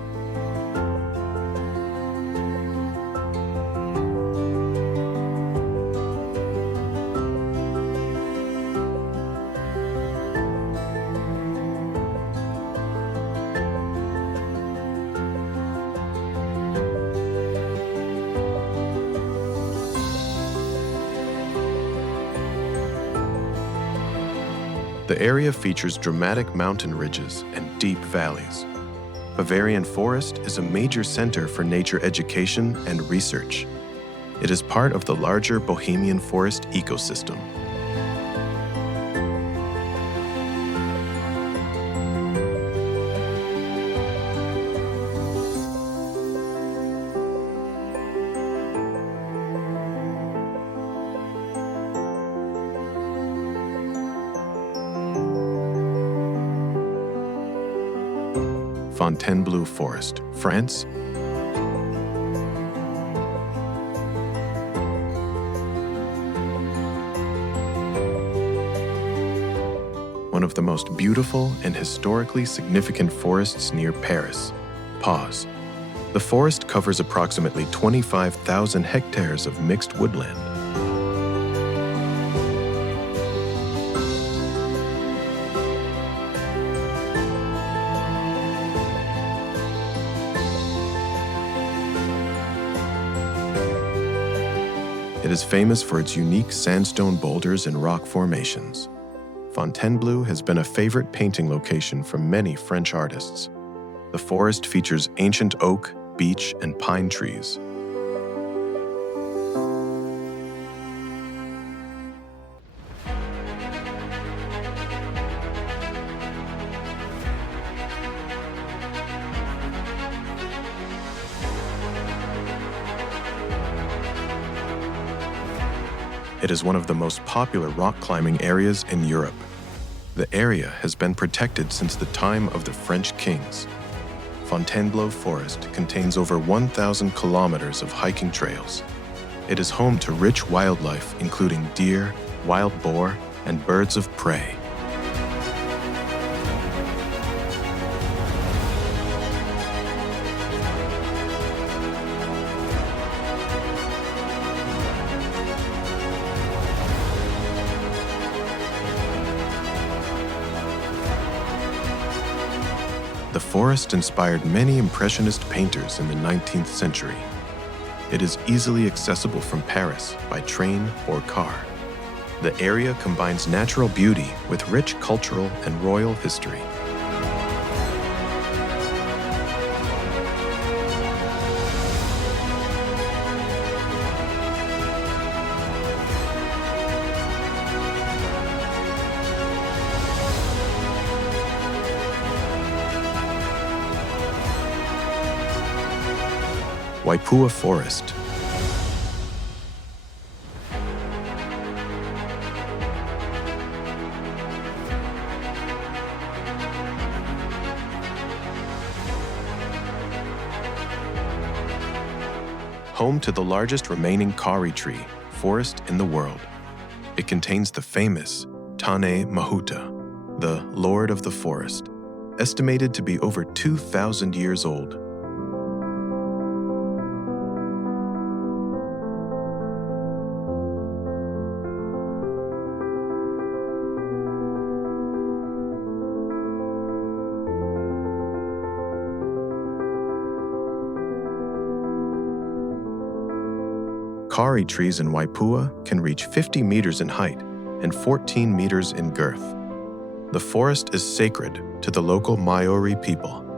The area features dramatic mountain ridges and deep valleys. Bavarian Forest is a major center for nature education and research. It is part of the larger Bohemian forest ecosystem. Fontainebleau Forest, France. One of the most beautiful and historically significant forests near Paris. Pause. The forest covers approximately 25,000 hectares of mixed woodland. It is famous for its unique sandstone boulders and rock formations. Fontainebleau has been a favorite painting location for many French artists. The forest features ancient oak, beech, and pine trees. It is one of the most popular rock climbing areas in Europe. The area has been protected since the time of the French kings. Fontainebleau Forest contains over 1,000 kilometers of hiking trails. It is home to rich wildlife, including deer, wild boar, and birds of prey. The forest inspired many Impressionist painters in the 19th century. It is easily accessible from Paris by train or car. The area combines natural beauty with rich cultural and royal history. Waipoua Forest. Home to the largest remaining kauri tree, forest in the world. It contains the famous Tane Mahuta, the Lord of the Forest, estimated to be over 2,000 years old. Kauri trees in Waipoua can reach 50 meters in height and 14 meters in girth. The forest is sacred to the local Maori people.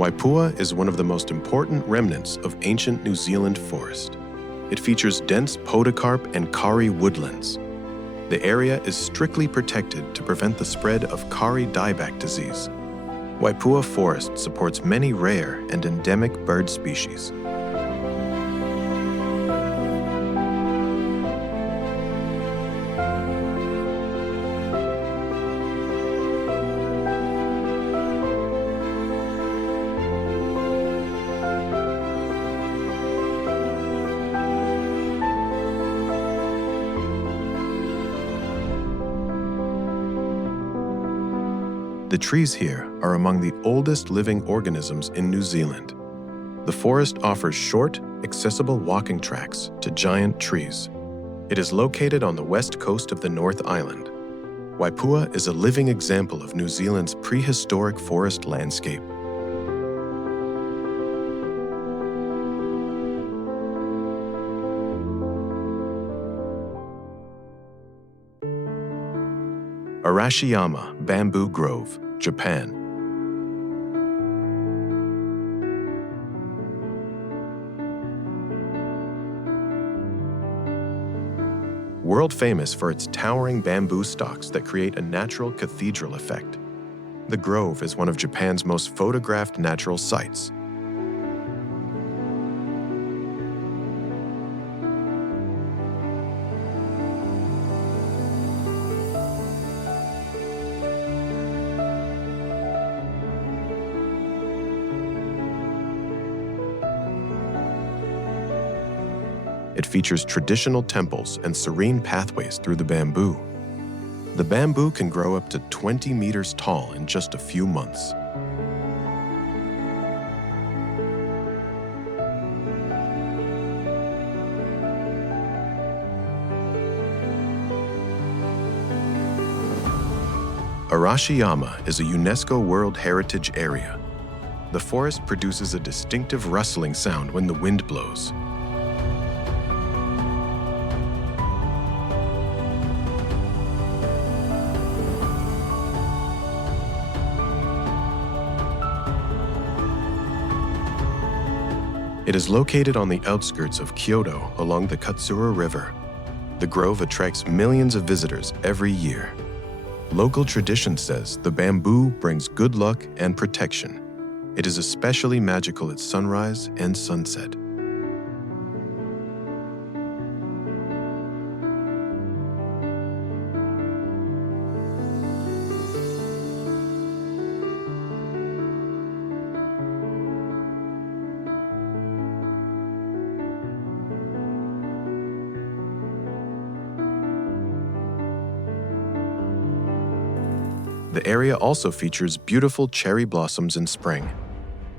Waipoua is one of the most important remnants of ancient New Zealand forest. It features dense podocarp and kauri woodlands. The area is strictly protected to prevent the spread of kauri dieback disease. Waipoua Forest supports many rare and endemic bird species. The trees here are among the oldest living organisms in New Zealand. The forest offers short, accessible walking tracks to giant trees. It is located on the west coast of the North Island. Waipoua is a living example of New Zealand's prehistoric forest landscape. Arashiyama Bamboo Grove, Japan. World famous for its towering bamboo stalks that create a natural cathedral effect. The grove is one of Japan's most photographed natural sites. It features traditional temples and serene pathways through the bamboo. The bamboo can grow up to 20 meters tall in just a few months. Arashiyama is a UNESCO World Heritage Area. The forest produces a distinctive rustling sound when the wind blows. It is located on the outskirts of Kyoto along the Katsura River. The grove attracts millions of visitors every year. Local tradition says the bamboo brings good luck and protection. It is especially magical at sunrise and sunset. The area also features beautiful cherry blossoms in spring.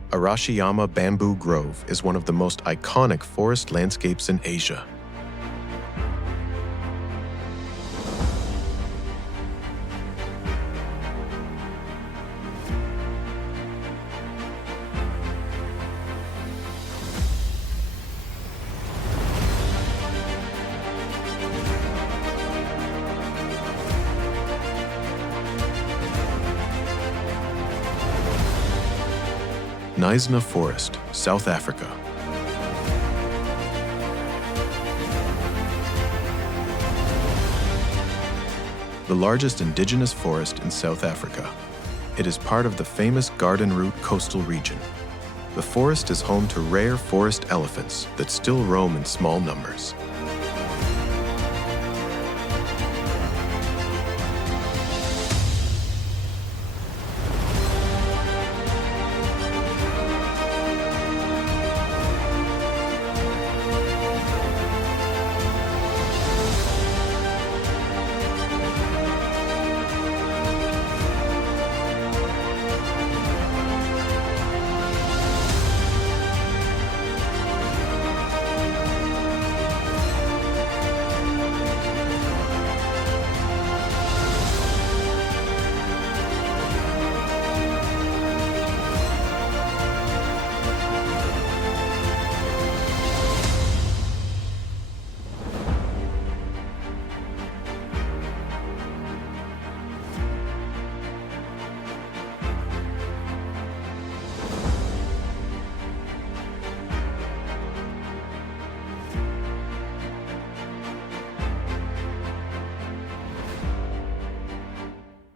Arashiyama Bamboo Grove is one of the most iconic forest landscapes in Asia. Knysna Forest, South Africa. The largest indigenous forest in South Africa. It is part of the famous Garden Route coastal region. The forest is home to rare forest elephants that still roam in small numbers.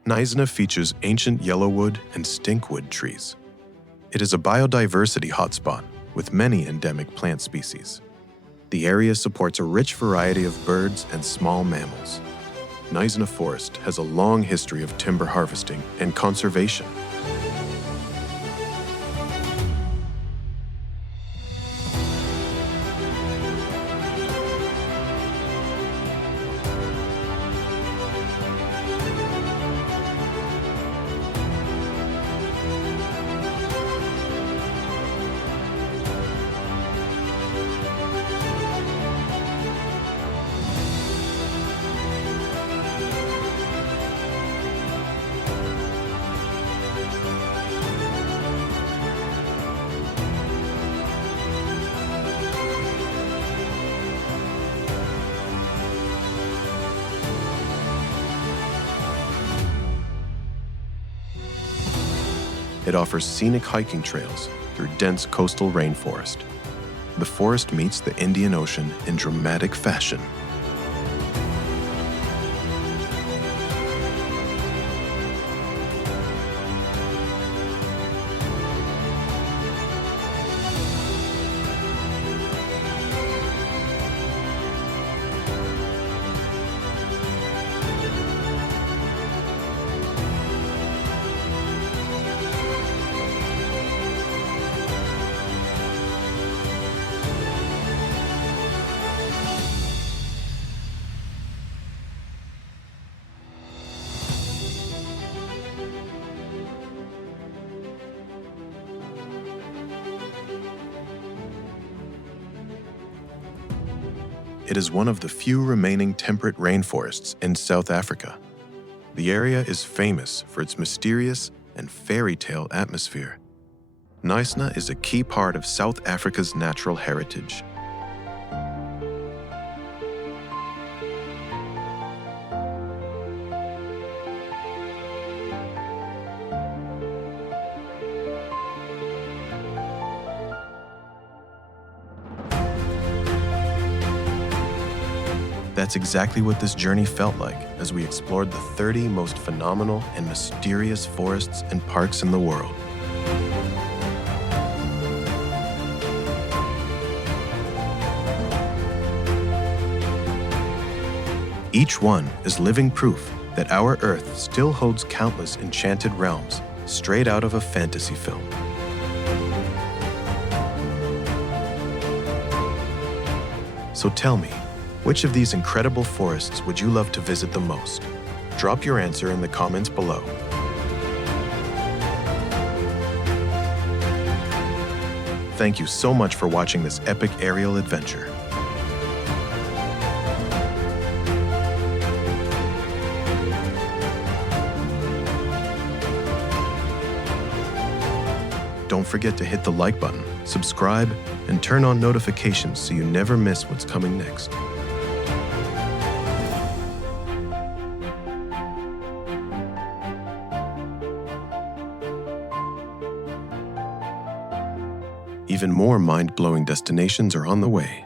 Knysna features ancient yellowwood and stinkwood trees. It is a biodiversity hotspot with many endemic plant species. The area supports a rich variety of birds and small mammals. Knysna Forest has a long history of timber harvesting and conservation. It offers scenic hiking trails through dense coastal rainforest. The forest meets the Indian Ocean in dramatic fashion. It is one of the few remaining temperate rainforests in South Africa. The area is famous for its mysterious and fairy tale atmosphere. Knysna is a key part of South Africa's natural heritage. That's exactly what this journey felt like as we explored the 30 most phenomenal and mysterious forests and parks in the world. Each one is living proof that our Earth still holds countless enchanted realms straight out of a fantasy film. So tell me, which of these incredible forests would you love to visit the most? Drop your answer in the comments below. Thank you so much for watching this epic aerial adventure. Don't forget to hit the like button, subscribe, and turn on notifications so you never miss what's coming next. Even more mind-blowing destinations are on the way.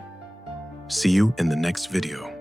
See you in the next video.